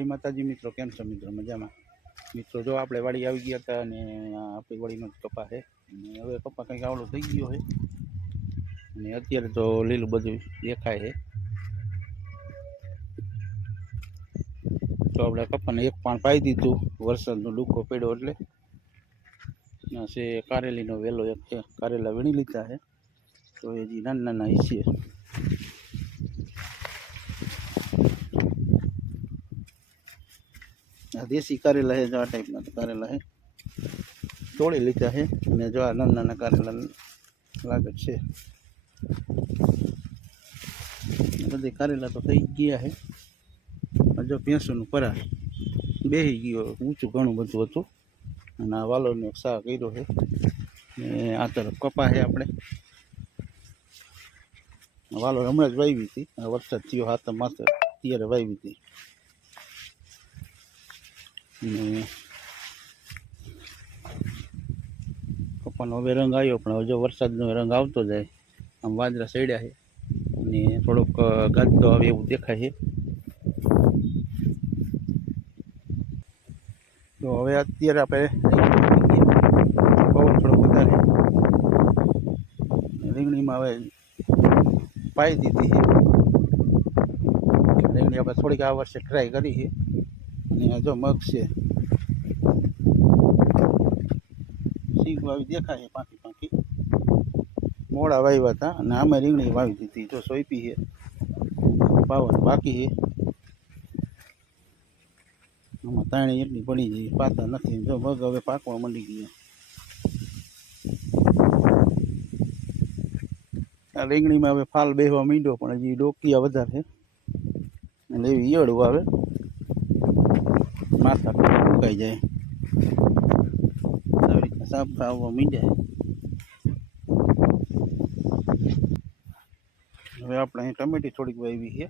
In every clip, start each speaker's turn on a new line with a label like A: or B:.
A: માતાજી મિત્રો, કેમ છો મિત્રો? મજામાં? મિત્રો, જો આપણે વાડી આવી ગયા હતા અને આપણી વાડીનો જ કપા છે. અને હવે કપા કંઈક આવડો થઈ ગયો છે. અને અત્યારે તો લીલું બધું દેખાય છે. તો આપણે કપાને એક પાણ પાઈ દીધું. વરસાદનો ડૂકો પડ્યો એટલે. છે કારેલીનો વેલો એક છે. કારેલા વીણી લીધા છે. તો એ હજી નાના નાના હિસ્સે આ દેશી કારેલા જો આ ટાઈપના કારેલા છે. તોડી લીધા છે અને જો આ નાના નાના કારેલા લાગે છે. બધી કારેલા તો થઈ ગયા છે. જો ભેંસોનું પરા બેસી ગયો, ઊંચું ઘણું બધું હતું. અને આ વાલોને એક કર્યો છે. ને આ તરફ કપા છે આપણે. વાલો હમણાં જ વાવી હતી. આ વરસાદ થયો હાથમ માથે ત્યારે વાવી હતી. ને કપાનો હવે રંગ આવ્યો, પણ હવે જો વરસાદનો રંગ આવતો જાય, આમ વાંદરા સડ્યા છે. અને થોડોક ગાજતો આવે એવું દેખાય છે. તો હવે અત્યારે આપણે પવન થોડો વધારે. રીંગણીમાં હવે પાઈ દીધી છે. રીંગણી આપણે થોડીક આ વર્ષે ટ્રાય કરી છે. અને જો મગ છે. સિંગ વાવી દેખાય પાંખી પાંખી મોડા વાવ્યા હતા અને આમે રીંગણી વાવી દીધી. જો સોઈપી છે. પાવન બાકી છે. આમાં તાણી એટલી પડી ગઈ પાતા નથી. જો મગ હવે પાકવા માંડી ગયા. આ રીંગણીમાં હવે ફાલ બેહવા માંડ્યો પણ હજી ડોકિયા વધારે એટલે એવી ઈયળું આવે. માથા ફૂંકાઈ જાય. આવી રીતના સાપ આવવા માંડ્યા હવે આપણે અહીં ટમેટી થોડીક વાવી છે.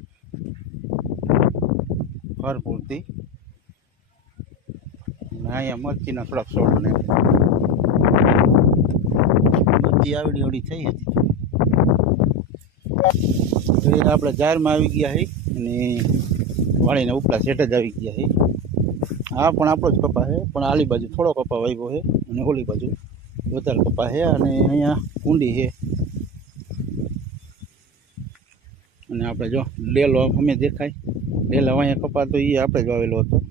A: ફર પૂરતી અહીંયા મરચીના થોડાક છોડ ને મરચી આવડી આવડી થઈ હતી. આપણે જારમાં આવી ગયા છે અને વાળીને ઉપલા સેટ જ આવી ગયા છે. આ પણ આપણો જ કપા છે. પણ આલી બાજુ થોડો કપા વાવ્યો છે અને ઓલી બાજુ વધારે કપા છે અને અહીંયા કુંડી છે. અને આપણે જો ડેલો અમે દેખાય. ડેલા અહીંયા કપા તો એ આપણે જ વાવેલો હતો.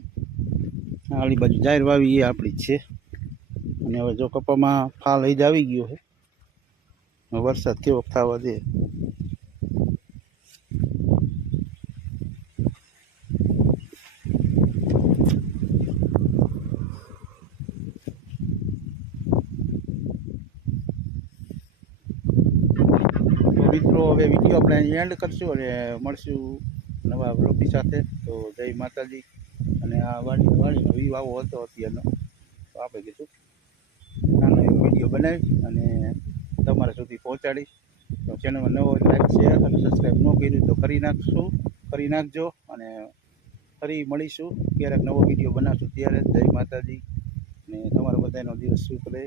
A: આલી બાજુ જાહેર વાવી એ આપણી જ છે. અને હવે જો કપામાં ફાલ જ આવી ગયો છે. વરસાદ કેવો થવા દે. તો હવે વીડિયો આપણે એન્ડ કરશું અને મળશું નવા બ્લોગની સાથે. તો જય માતાજી. અને આ વાડી વાડીનો વ્યૂ આવો હતો અત્યારનો. તો આપણે કીધું નાનો એક વીડિયો બનાવી અને તમારા સુધી પહોંચાડી તો ચેનલમાં નવો લાઈક શેર અને સબસ્ક્રાઈબ ન કર્યું તો કરી નાખશું. કરી નાખજો અને ફરી મળીશું. ક્યારેક નવો વીડિયો બનાવશું ત્યારે. જય માતાજી. અને તમારો બધાનો દિવસ શુભ રહે.